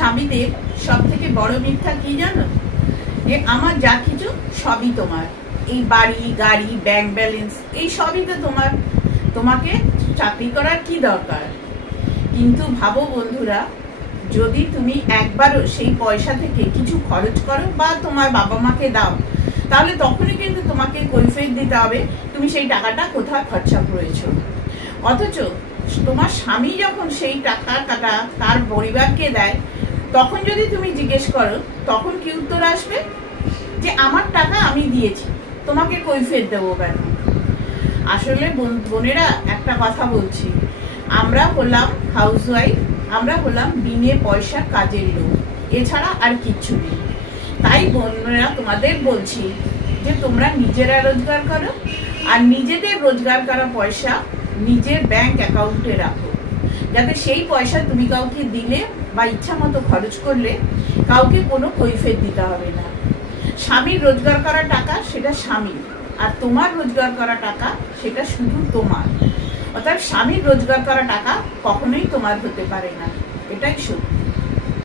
স্বামীদের সব থেকে বড় মিথ্যা কি জানো? যে আমার যা কিছু সবই তোমার, এই বাড়ি গাড়ি ব্যাংক ব্যালেন্স এই সবই তো তোমার, তোমাকে চাকরি করার কি দরকার? কিন্তু ভাবো বন্ধুরা, যদি তুমি একবারও সেই পয়সা থেকে কিছু খরচ করো বা তোমার বাবা মাকে দাও, তাহলে তখনই কিন্তু তোমাকে কৈফিয়ত দিতে হবে তুমি সেই টাকাটা কোথায় খরচা করেছো। অথচ তোমার স্বামী যখন সেই টাকাটা তার পরিবারকে দেয়, তখন যদি তুমি জিজ্ঞেস করো, তখন কি উত্তর আসবে? যে আমার টাকা আমি দিয়েছি, তোমাকে কৈফিয়ত দেবো কেন? আসলে বোনেরা একটা কথা বলছি, আমরা হলাম হাউসওয়াইফ, আমরা হলাম বিনে পয়সার কাজের লোক, এছাড়া আর কিচ্ছু নেই। তাই বোনেরা তোমাদের বলছি যে তোমরা নিজেরা রোজগার করো, আর নিজেদের রোজগার করা পয়সা নিজের ব্যাংক অ্যাকাউন্টে রাখো, যাতে সেই পয়সা তুমি কাউকে দিলে বা ইচ্ছা মতো খরচ করলে কাউকে কোনো কৈফিয়ত দিতে হবে না। স্বামীর রোজগার করা টাকা সেটা স্বামী, আর তোমার রোজগার করা টাকা সেটা শুধু তোমার। অর্থাৎ স্বামীর রোজগার করা টাকা কখনোই তোমার হতে পারে না, এটাই সত্যি।